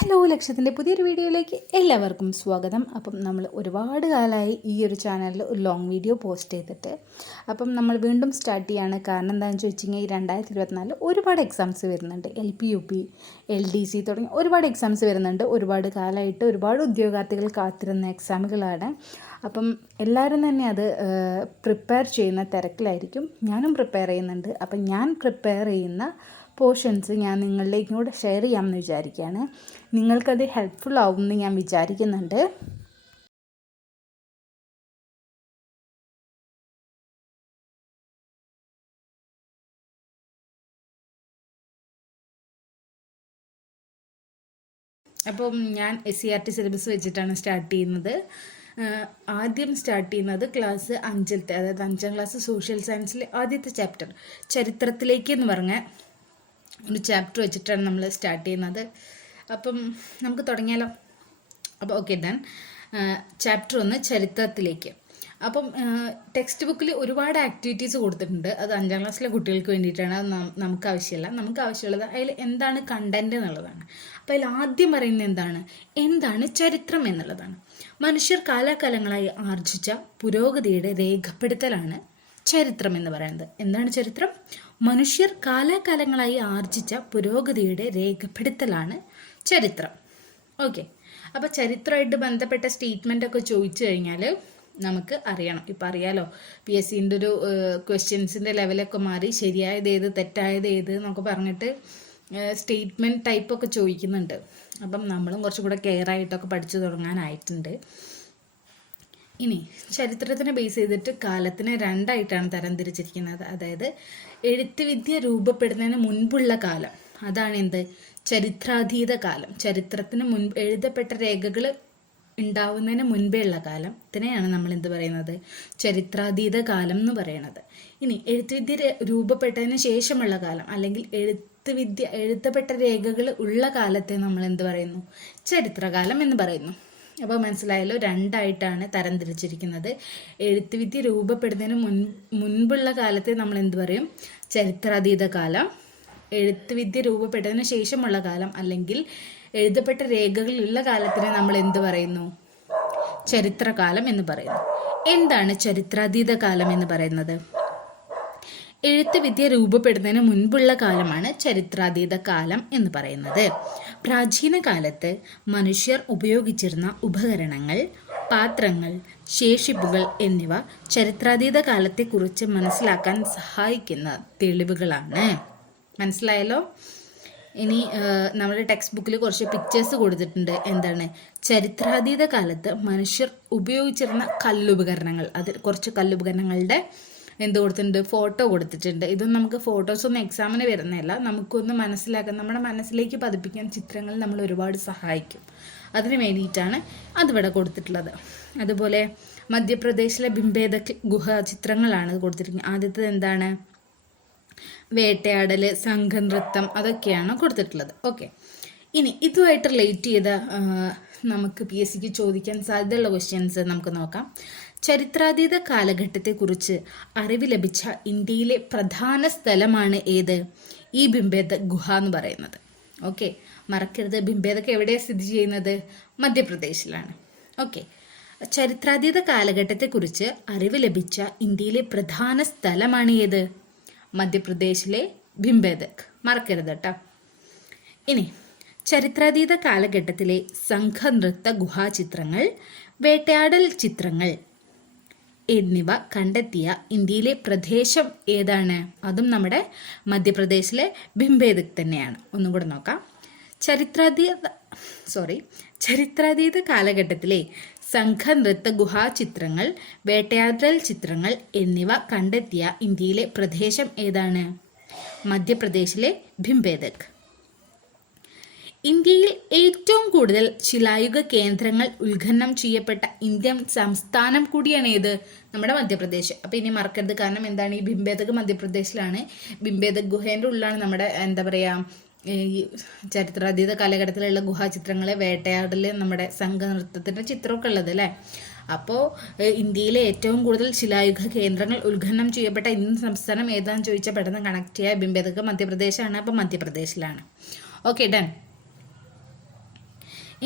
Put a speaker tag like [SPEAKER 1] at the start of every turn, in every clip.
[SPEAKER 1] Hello ലക്ഷ്യത്തിന്റെ പുതിയൊരു വീഡിയോയിലേക്ക് എല്ലാവർക്കും സ്വാഗതം. അപ്പം നമ്മൾ ഒരുപാട് കാലമായി ഈ ഒരു ചാനലിൽ ഒരു ലോങ് വീഡിയോ പോസ്റ്റ് ചെയ്തിട്ട്. അപ്പം നമ്മൾ വീണ്ടും സ്റ്റാർട്ട് ചെയ്യാണ്. കാരണം എന്താണെന്ന് ചോദിച്ചു കഴിഞ്ഞാൽ ഈ രണ്ടായിരത്തി ഇരുപത്തിനാലിൽ ഒരുപാട് എക്സാംസ് വരുന്നുണ്ട്. L P U P L D C തുടങ്ങി ഒരുപാട് എക്സാംസ് വരുന്നുണ്ട്. ഒരുപാട് കാലമായിട്ട് ഒരുപാട് ഉദ്യോഗാർത്ഥികൾ കാത്തിരുന്ന എക്സാമുകളാണ് അപ്പം എല്ലാവരും തന്നെ അത് പ്രിപ്പയർ ചെയ്യുന്ന തിരക്കിലായിരിക്കും. ഞാനും പ്രിപ്പയർ ചെയ്യുന്നുണ്ട്. അപ്പം ഞാൻ പ്രിപ്പയർ ചെയ്യുന്ന പോർഷൻസ് ഞാൻ നിങ്ങളിലേക്കും കൂടെ ഷെയർ ചെയ്യാമെന്ന് വിചാരിക്കുകയാണ്. നിങ്ങൾക്കത് ഹെൽപ്ഫുൾ ആവുമെന്ന് ഞാൻ വിചാരിക്കുന്നുണ്ട്. അപ്പം ഞാൻ S C R T syllabus വെച്ചിട്ടാണ് സ്റ്റാർട്ട് ചെയ്യുന്നത്. ആദ്യം സ്റ്റാർട്ട് ചെയ്യുന്നത് ക്ലാസ് അഞ്ചിലത്തെ അതായത് അഞ്ചാം ക്ലാസ് സോഷ്യൽ സയൻസിലെ ആദ്യത്തെ ചാപ്റ്റർ ചരിത്രത്തിലേക്ക് എന്ന് പറഞ്ഞ ഒരു ചാപ്റ്റർ വെച്ചിട്ടാണ് നമ്മൾ സ്റ്റാർട്ട് ചെയ്യുന്നത്. അപ്പം നമുക്ക് തുടങ്ങിയാലോ? അപ്പോൾ ഓക്കെ ഡൺ ചാപ്റ്റർ ഒന്ന് ചരിത്രത്തിലേക്ക്. അപ്പം ടെക്സ്റ്റ് ബുക്കിൽ ഒരുപാട് ആക്ടിവിറ്റീസ് കൊടുത്തിട്ടുണ്ട്. അത് അഞ്ചാം ക്ലാസ്സിലെ കുട്ടികൾക്ക് വേണ്ടിയിട്ടാണ്. അത് നമുക്ക് ആവശ്യമില്ല. നമുക്ക് ആവശ്യമുള്ളത് അതിൽ എന്താണ് കണ്ടന്റ് എന്നുള്ളതാണ്. അപ്പോൾ അതിൽ ആദ്യം പറയുന്നത് എന്താണ്? എന്താണ് ചരിത്രം എന്നുള്ളതാണ്. മനുഷ്യർ കാലാകാലങ്ങളായി ആർജിച്ച പുരോഗതിയുടെ രേഖപ്പെടുത്തലാണ് ചരിത്രം എന്ന് പറയുന്നത്. എന്താണ് ചരിത്രം? മനുഷ്യർ കാലാകാലങ്ങളായി ആർജിച്ച പുരോഗതിയുടെ രേഖപ്പെടുത്തലാണ് ചരിത്രം. ഓക്കെ അപ്പോൾ ചരിത്രമായിട്ട് ബന്ധപ്പെട്ട സ്റ്റേറ്റ്മെന്റ് ഒക്കെ ചോദിച്ചു കഴിഞ്ഞാൽ നമുക്ക് അറിയണം. ഇപ്പം അറിയാലോ പി എസ് സിന്റെ ഒരു ക്വസ്റ്റ്യൻസിന്റെ ലെവലൊക്കെ മാറി ശരിയായത് ഏത് തെറ്റായത് ഏത് എന്നൊക്കെ പറഞ്ഞിട്ട് സ്റ്റേറ്റ്മെന്റ് ടൈപ്പൊക്കെ ചോദിക്കുന്നുണ്ട്. അപ്പം നമ്മളും കുറച്ചും കൂടെ കെയർ ആയിട്ടൊക്കെ പഠിച്ചു തുടങ്ങാനായിട്ടുണ്ട്. ഇനി ചരിത്രത്തിനെ ബേസ് ചെയ്തിട്ട് കാലത്തിനെ രണ്ടായിട്ടാണ് തരംതിരിച്ചിരിക്കുന്നത്. അതായത് എഴുത്തുവിദ്യ രൂപപ്പെടുന്നതിന് മുൻപുള്ള കാലം. അതാണ് എന്ത്? ചരിത്രാതീത കാലം. ചരിത്രത്തിന് മുൻപ് എഴുതപ്പെട്ട രേഖകൾ ഉണ്ടാവുന്നതിന് മുൻപേ ഉള്ള കാലം ഇതിനെയാണ് നമ്മൾ എന്ത് പറയുന്നത്? ചരിത്രാതീത കാലം എന്ന് പറയുന്നത് ഇനി എഴുത്തുവിദ്യ രൂപപ്പെട്ടതിന് ശേഷമുള്ള കാലം അല്ലെങ്കിൽ എഴുത്തുവിദ്യ എഴുതപ്പെട്ട രേഖകൾ ഉള്ള കാലത്തെ നമ്മൾ എന്ത് പറയുന്നു? ചരിത്രകാലം എന്ന് പറയുന്നു. അപ്പോൾ മനസ്സിലായല്ലോ രണ്ടായിട്ടാണ് തരംതിരിച്ചിരിക്കുന്നത് എഴുത്തുവിദ്യ രൂപപ്പെടുന്നതിന് മുൻ മുൻപുള്ള കാലത്തെ നമ്മൾ എന്ത് പറയും? ചരിത്രാതീത കാലം. എഴുത്തുവിദ്യ രൂപപ്പെട്ടതിന് ശേഷമുള്ള കാലം അല്ലെങ്കിൽ എഴുതപ്പെട്ട രേഖകളുള്ള കാലത്തിന് നമ്മൾ എന്ത് പറയുന്നു? ചരിത്രകാലം എന്ന് പറയുന്നു. എന്താണ് ചരിത്രാതീത കാലം എന്ന് പറയുന്നത്? എഴുത്തുവിദ്യ രൂപപ്പെടുന്നതിന് മുൻപുള്ള കാലമാണ് ചരിത്രാതീത കാലം എന്ന് പറയുന്നത്. പ്രാചീന കാലത്ത് മനുഷ്യർ ഉപയോഗിച്ചിരുന്ന ഉപകരണങ്ങൾ പാത്രങ്ങൾ ശേഷിപ്പുകൾ എന്നിവ ചരിത്രാതീത കാലത്തെക്കുറിച്ച് മനസ്സിലാക്കാൻ സഹായിക്കുന്ന തെളിവുകളാണ്. മനസ്സിലായല്ലോ? ഇനി നമ്മുടെ ടെക്സ്റ്റ് ബുക്കിൽ കുറച്ച് പിക്ചേഴ്സ് കൊടുത്തിട്ടുണ്ട്. എന്താണ്? ചരിത്രാതീത കാലത്ത് മനുഷ്യർ ഉപയോഗിച്ചിരുന്ന കല്ലുപകരണങ്ങൾ. അത് കുറച്ച് കല്ലുപകരണങ്ങളുടെ എന്ത് കൊടുത്തിട്ടുണ്ട്? ഫോട്ടോ കൊടുത്തിട്ടുണ്ട്. ഇതൊന്നും നമുക്ക് ഫോട്ടോസ് ഒന്നും എക്സാമിന് വരുന്നതല്ല. നമുക്കൊന്ന് മനസ്സിലാക്കാൻ നമ്മുടെ മനസ്സിലേക്ക് പതിപ്പിക്കാൻ ചിത്രങ്ങൾ നമ്മൾ ഒരുപാട് സഹായിക്കും. അതിന് വേണ്ടിയിട്ടാണ് അതിവിടെ കൊടുത്തിട്ടുള്ളത്. അതുപോലെ മധ്യപ്രദേശിലെ ബിംബേദ ഗുഹ ചിത്രങ്ങളാണ് കൊടുത്തിരിക്കുന്നത്. ആദ്യത്തത് എന്താണ്? വേട്ടയാടൽ സംഘനൃത്തം അതൊക്കെയാണ് കൊടുത്തിട്ടുള്ളത്. ഓക്കെ ഇനി ഇതുമായിട്ട് റിലേറ്റ് ചെയ്ത നമുക്ക് പി എസ് സിക്ക് ചോദിക്കാൻ സാധ്യതയുള്ള ക്വസ്റ്റ്യൻസ് നമുക്ക് നോക്കാം. ചരിത്രാതീത കാലഘട്ടത്തെക്കുറിച്ച് അറിവ് ലഭിച്ച ഇന്ത്യയിലെ പ്രധാന സ്ഥലമാണ് ഏത്? ഈ ബിംബേദ ഗുഹ എന്ന് പറയുന്നത്. ഓക്കെ. മറക്കരുത്. ബിംബേദക്ക് എവിടെയാണ് സ്ഥിതി ചെയ്യുന്നത്? മധ്യപ്രദേശിലാണ്. ഓക്കെ. ചരിത്രാതീത കാലഘട്ടത്തെക്കുറിച്ച് അറിവ് ലഭിച്ച ഇന്ത്യയിലെ പ്രധാന സ്ഥലമാണ് ഏത്? മധ്യപ്രദേശിലെ ബിംബേദക് മറക്കരുത് കേട്ടോ ഇനി ചരിത്രാതീത കാലഘട്ടത്തിലെ സംഘനൃത്ത ഗുഹാചിത്രങ്ങൾ വേട്ടയാടൽ ചിത്രങ്ങൾ എന്നിവ കണ്ടെത്തിയ ഇന്ത്യയിലെ പ്രദേശം ഏതാണ്? അതും നമ്മുടെ മധ്യപ്രദേശിലെ ബിംബേദക് തന്നെയാണ്. ഒന്നും കൂടെ നോക്കാം. ചരിത്രാതീത സോറി ചരിത്രാതീത കാലഘട്ടത്തിലെ സംഘ സംഘനൃത്ത ഗുഹാചിത്രങ്ങൾ വേട്ടയാടൽ ചിത്രങ്ങൾ എന്നിവ കണ്ടെത്തിയ ഇന്ത്യയിലെ പ്രദേശം ഏതാണ്? മധ്യപ്രദേശിലെ ഭിംബേദക് ഇന്ത്യയിൽ ഏറ്റവും കൂടുതൽ ശിലായുഗ കേന്ദ്രങ്ങൾ ഉത്ഖനനം ചെയ്യപ്പെട്ട ഇന്ത്യൻ സംസ്ഥാനം കൂടിയാണ് ഏത്? നമ്മുടെ മധ്യപ്രദേശ്. അപ്പോൾ ഇനി മറക്കരുത്. കാരണം എന്താണ്? ഈ ബിംബേദക് മധ്യപ്രദേശിലാണ്. ബിംബേദക് ഗുഹേന്റെ ഉള്ളിലാണ് നമ്മുടെ എന്താ പറയുക ഈ ചരിത്രാതീത കാലഘട്ടത്തിലുള്ള ഗുഹാചിത്രങ്ങളെ വേട്ടയാടൽ നമ്മുടെ സംഘനൃത്തത്തിന്റെ ചിത്രമൊക്കെ ഉള്ളത് അല്ലേ? അപ്പോൾ ഇന്ത്യയിലെ ഏറ്റവും കൂടുതൽ ശിലായുഗ കേന്ദ്രങ്ങൾ ഉത്ഖനനം ചെയ്യപ്പെട്ട ഇന്ത്യൻ സംസ്ഥാനം ഏതാണെന്ന് ചോദിച്ചാൽ പെട്ടെന്ന് കണക്ട് ചെയ്യുക ബിംബേദക് മധ്യപ്രദേശാണ്. അപ്പോൾ മധ്യപ്രദേശിലാണ്. ഓക്കെ ഡൺ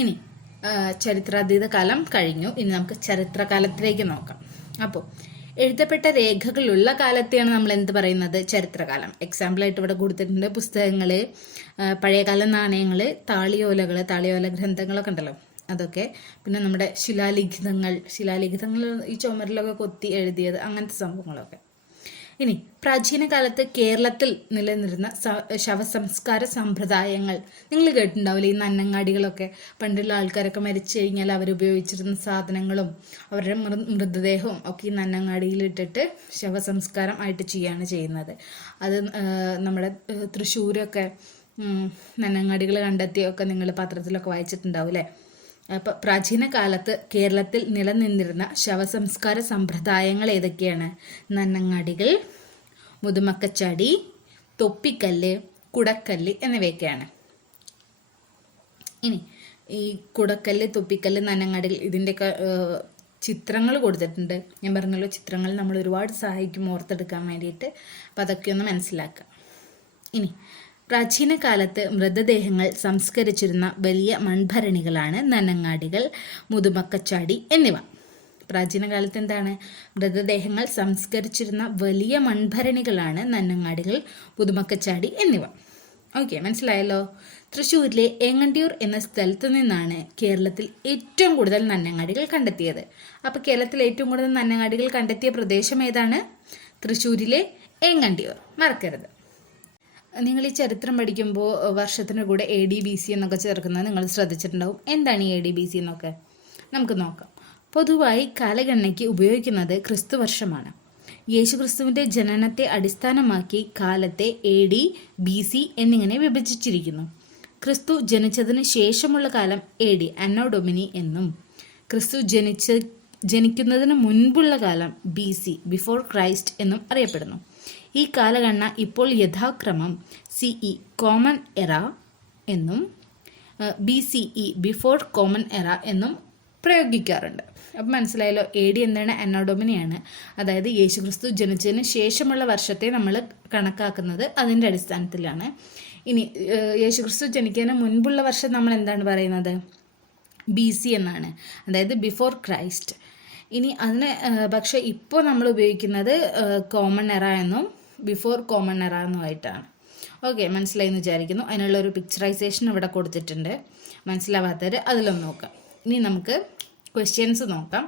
[SPEAKER 1] ഇനി ചരിത്രാതീത കാലം കഴിഞ്ഞു. ഇനി നമുക്ക് ചരിത്രകാലത്തിലേക്ക് നോക്കാം. അപ്പോൾ എഴുതപ്പെട്ട രേഖകളുള്ള കാലത്തെയാണ് നമ്മൾ എന്ത് പറയുന്നത്? ചരിത്രകാലം. എക്സാമ്പിളായിട്ട് ഇവിടെ കൊടുത്തിട്ടുണ്ട് പുസ്തകങ്ങൾ പഴയകാല നാണയങ്ങൾ താളിയോലകൾ താളിയോല ഗ്രന്ഥങ്ങളൊക്കെ ഉണ്ടല്ലോ. അതൊക്കെ. പിന്നെ നമ്മുടെ ശിലാലിഖിതങ്ങൾ ശിലാലിഖിതങ്ങൾ ഈ ചുമരിലൊക്കെ കൊത്തി എഴുതിയത് അങ്ങനത്തെ സംഭവങ്ങളൊക്കെ. ഇനി പ്രാചീന കാലത്ത് കേരളത്തിൽ നിലനിന്നിരുന്ന ശവസംസ്കാര സമ്പ്രദായങ്ങൾ. നിങ്ങൾ കേട്ടിട്ടുണ്ടാവില്ല ഈ നന്നങ്ങാടികളൊക്കെ? പണ്ടുള്ള ആൾക്കാരൊക്കെ മരിച്ചു കഴിഞ്ഞാൽ അവർ ഉപയോഗിച്ചിരുന്ന സാധനങ്ങളും അവരുടെ മൃ- മൃതദേഹവും ഒക്കെ ഈ നന്നങ്ങാടിയിലിട്ടിട്ട് ശവസംസ്കാരം ആയിട്ട് ചെയ്യാണ് ചെയ്യുന്നത്. അത് നമ്മുടെ തൃശ്ശൂരൊക്കെ നന്നങ്ങാടികൾ കണ്ടെത്തിയൊക്കെ നിങ്ങൾ പത്രത്തിലൊക്കെ വായിച്ചിട്ടുണ്ടാവില്ലേ അപ്പോൾ പ്രാചീന കാലത്ത് കേരളത്തിൽ നിലനിന്നിരുന്ന ശവസംസ്കാര സമ്പ്രദായങ്ങൾ ഏതൊക്കെയാണ്? നന്നങ്ങാടികൾ മുതുമക്കച്ചാടി തൊപ്പിക്കല്ല് കുടക്കല്ല് എന്നിവയൊക്കെയാണ്. ഇനി ഈ കുടക്കല്ല് തൊപ്പിക്കല്ല് നനങ്ങാടികൾ ഇതിന്റെയൊക്കെ ചിത്രങ്ങൾ കൊടുത്തിട്ടുണ്ട്. ഞാൻ പറഞ്ഞല്ലോ ചിത്രങ്ങൾ നമ്മൾ ഒരുപാട് സഹായിക്കും ഓർത്തെടുക്കാൻ വേണ്ടിയിട്ട്. അപ്പം അതൊക്കെ ഒന്ന് മനസ്സിലാക്കുക ഇനി പ്രാചീന കാലത്ത് മൃതദേഹങ്ങൾ സംസ്കരിച്ചിരുന്ന വലിയ മൺഭരണികളാണ് നനങ്ങാടികൾ മുതുമക്കച്ചാടി എന്നിവ. പ്രാചീന കാലത്ത് എന്താണ്? മൃതദേഹങ്ങൾ സംസ്കരിച്ചിരുന്ന വലിയ മൺഭരണികളാണ് നന്നങ്ങാടികൾ പുതുമക്കച്ചാടി എന്നിവ. ഓക്കെ മനസ്സിലായല്ലോ? തൃശ്ശൂരിലെ ഏങ്ങണ്ടിയൂർ എന്ന സ്ഥലത്തു നിന്നാണ് കേരളത്തിൽ ഏറ്റവും കൂടുതൽ നന്നങ്ങാടികൾ കണ്ടെത്തിയത്. അപ്പോൾ കേരളത്തിൽ ഏറ്റവും കൂടുതൽ നന്നങ്ങാടികൾ കണ്ടെത്തിയ പ്രദേശം ഏതാണ്? തൃശ്ശൂരിലെ ഏങ്ങണ്ടിയൂർ. മറക്കരുത്. നിങ്ങൾ ഈ ചരിത്രം പഠിക്കുമ്പോൾ വർഷത്തിന് കൂടെ എ ഡി ബി സി എന്നൊക്കെ ചേർക്കുന്നത് നിങ്ങൾ ശ്രദ്ധിച്ചിട്ടുണ്ടാവും. എന്താണ് ഈ എ ഡി ബി സി എന്നൊക്കെ? നമുക്ക് നോക്കാം. പൊതുവായി കാലഗണനയ്ക്ക് ഉപയോഗിക്കുന്നത് ക്രിസ്തു വർഷമാണ് യേശുക്രിസ്തുവിന്റെ ജനനത്തെ അടിസ്ഥാനമാക്കി കാലത്തെ എ ഡി ബി സി എന്നിങ്ങനെ വിഭജിച്ചിരിക്കുന്നു. ക്രിസ്തു ജനിച്ചതിന് ശേഷമുള്ള കാലം എ ഡി അന്നോ ഡൊമിനി എന്നും. ക്രിസ്തു ജനിച്ച ജനിക്കുന്നതിന് മുൻപുള്ള കാലം ബി സി ബിഫോർ ക്രൈസ്റ്റ് എന്നും അറിയപ്പെടുന്നു. ഈ കാലഗണന ഇപ്പോൾ യഥാക്രമം സി ഇ കോമൺ എറ എന്നും B C E before common era എന്നും പ്രയോഗിക്കാറുണ്ട്. അപ്പം മനസ്സിലായല്ലോ എ ഡി എന്താണ് അനോഡോമിനിയാണ് അതായത് യേശുക്രിസ്തു ജനിച്ചതിന് ശേഷമുള്ള വർഷത്തെ നമ്മൾ കണക്കാക്കുന്നത് അതിന്റെ അടിസ്ഥാനത്തിലാണ്. ഇനി യേശുക്രിസ്തു ജനിക്കുന്നതിന് മുൻപുള്ള വർഷം നമ്മൾ എന്താണ് പറയുന്നത്? ബി സി എന്നാണ്. അതായത് ബിഫോർ ക്രൈസ്റ്റ് ഇനി അതിന് പക്ഷേ ഇപ്പോൾ നമ്മൾ ഉപയോഗിക്കുന്നത് കോമൺ എറ എന്നും ബിഫോർ കോമൺ എറ എന്നുമായിട്ടാണ് ഓക്കെ മനസ്സിലായി എന്ന് വിചാരിക്കുന്നു. അതിനുള്ള ഒരു പിക്ചറൈസേഷൻ ഇവിടെ കൊടുത്തിട്ടുണ്ട്. മനസ്സിലാവാത്തവർ അതിലൊന്ന് നോക്കാം. ഇനി നമുക്ക് ക്വസ്റ്റ്യൻസ് നോക്കാം.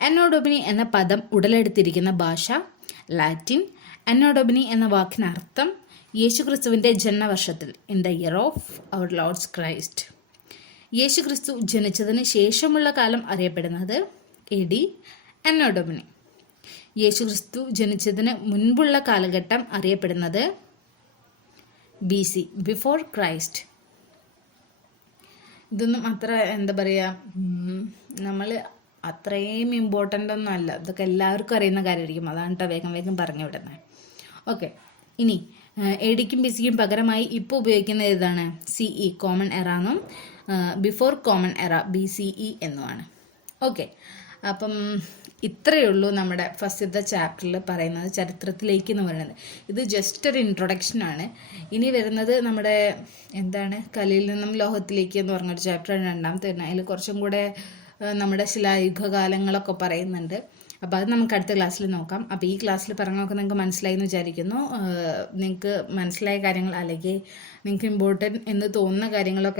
[SPEAKER 1] അനോഡോബിനി എന്ന പദം ഉടലെടുത്തിരിക്കുന്ന ഭാഷ ലാറ്റിൻ അനോഡോബിനി എന്ന വാക്കിന് അർത്ഥം യേശുക്രിസ്തുവിന്റെ ജന്മവർഷത്തിൽ in the year of our lords Christ യേശുക്രിസ്തു ജനിച്ചതിന് ശേഷമുള്ള കാലം അറിയപ്പെടുന്നത് എ ഡി അനോഡോമിനി യേശുക്രിസ്തു ജനിച്ചതിന് മുൻപുള്ള കാലഘട്ടം അറിയപ്പെടുന്നത് ബി സി ബിഫോർ ക്രൈസ്റ്റ് ഇതൊന്നും അത്ര എന്താ പറയുക നമ്മൾ അത്രയും ഇമ്പോർട്ടന്റ് ഒന്നും അല്ല. ഇതൊക്കെ എല്ലാവർക്കും അറിയുന്ന കാര്യമായിരിക്കും. അതാണ് കേട്ടോ വേഗം വേഗം പറഞ്ഞു വിടുന്നത് ഓക്കെ ഇനി എഡിക്കും ഡിക്കും ബി സിക്കും പകരമായി ഇപ്പോൾ ഉപയോഗിക്കുന്ന ഏതാണ്? സി ഇ കോമൺ എറ എന്നും before common era B C E എന്നുമാണ്. ഓക്കെ അപ്പം ഇത്രയേ ഉള്ളൂ നമ്മുടെ ഫസ്റ്റത്തെ ചാപ്റ്ററിൽ പറയുന്നത് ചരിത്രത്തിലേക്ക് എന്ന് പറയുന്നത്. ഇത് ജസ്റ്റ് ഒരു ഇൻട്രൊഡക്ഷൻ ആണ്. ഇനി വരുന്നത് നമ്മുടെ എന്താണ് കലയിൽ നിന്നും ലോഹത്തിലേക്ക് എന്ന് പറഞ്ഞൊരു ചാപ്റ്ററാണ് രണ്ടാമത്തെ വരുന്നത്. അതിൽ കുറച്ചും കൂടെ നമ്മുടെ ശിലായുഗകാലങ്ങളൊക്കെ പറയുന്നുണ്ട്. അപ്പോൾ അത് നമുക്ക് അടുത്ത ക്ലാസ്സിൽ നോക്കാം. അപ്പോൾ ഈ ക്ലാസ്സിൽ പറഞ്ഞൊക്കെ നിങ്ങൾക്ക് മനസ്സിലായി എന്ന് വിചാരിക്കുന്നു. നിങ്ങൾക്ക് മനസ്സിലായ കാര്യങ്ങൾ അല്ലെങ്കിൽ നിങ്ങൾക്ക് ഇമ്പോർട്ടന്റ് എന്ന് തോന്നുന്ന കാര്യങ്ങളൊക്കെ